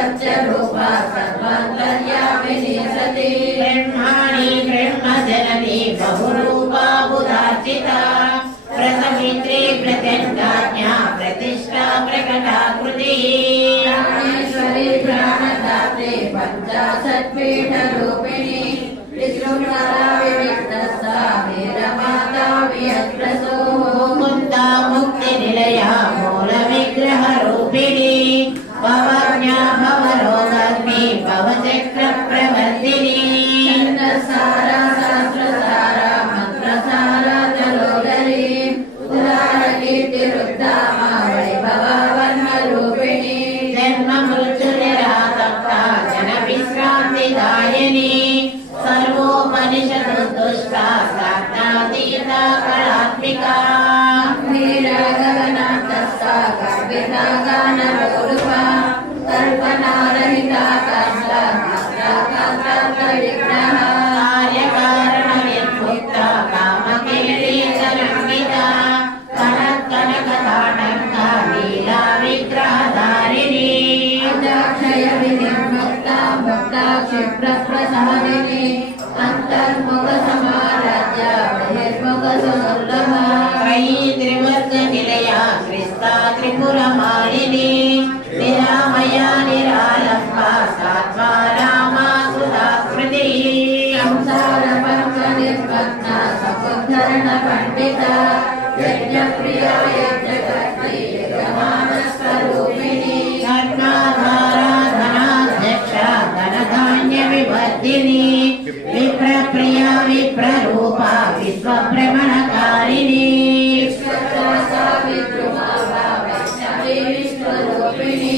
सत्यरूपा सर्वान्तर्यामिनी सती ब्रह्माणि ब्रह्मजननी बहुरूपा बुधार्चिता प्रसवित्री प्रत्यङ्गाज्ञा प्रतिष्ठा प्रकटाकृति प्राणेश्वरी प्राणदात्री पञ्चाशत्पीठरूपिणी विष्णुमाता विविक्तस्ता वीरमाता वियत्प्रसो मुक्ता मुक्तिनिलया मूलविग्रहरूपिणी भवज्ञा भवरोगाग्नि भवचक्रप्रवर्तिनी छन्दसारा शास्त्रसारा मन्त्रसारा जलोदरी उदारकीर्तिरुद्धामा वैभववर्णरूपिणी जन्ममृत्युनिरासक्ता जनविश्रान्तिदायिनी सर्वोपनिषदुष्टा सात्नातीता कलात्मिका नीरागवनान्तस्था कल्पिता गानलोलुपा कल्पनारहिता काष्ठा विग्रह कार्यकारणविद्मुक्ता कामकेलीतरङ्गिता कनकताटङ्का लीला विग्रहधारिणी अजाक्षय विनिर्मुक्ता भक्ता क्षिप्रप्रसादिनी अंतर्मुख समाराध्य बहिर्मुख सुदुर्लभा त्रयी त्रिवर्ग निलया क्रिस्ता त्रिपुरमालिनी निरामया निरालम्बा सात्वा रामा सुधाकृति संसार पंच निर्पन्ना समुद्धरण पंडिता यज्ञप्रिया यज्ञकर्त्री यजमानस्वरूपिणी धर्माधारा धनाध्यक्षा धनधान्य विवर्धिनी विप्रप्रिया विप्ररूपा विश्वभ्रमणकारिणी विश्वदासा विद्रुमा वैष्णवी विश्वरूपिणी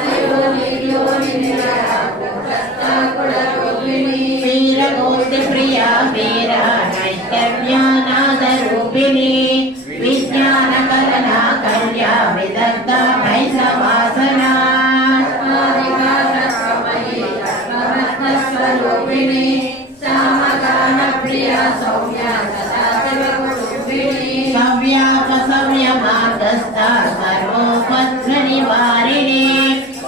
अयोनियोनि निलया कूटस्था कुलरूपिणी वीरगोष्ठिप्रिया वीरा नैष्कर्म्यानादरूपिणी विज्ञानकलना कल्या विदग्धा भैसवासना स्वरूपिणी सामगानप्रिया सौम्या सदाशिवरूपिणी सव्यापसव्य मार्गस्था सर्वोपद्रनिवारिणी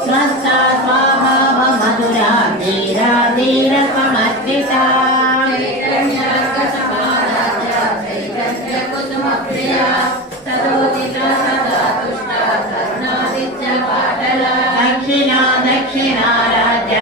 स्वस्था स्वाभाव मधुरा धीरा धीर समर्पिता चैतन्यार्कसमाराध्या चैतन्य कुसुमप्रिया सरोदिता सदा तुष्टा करुणादित्य पाटला दक्षिणा दक्षिणा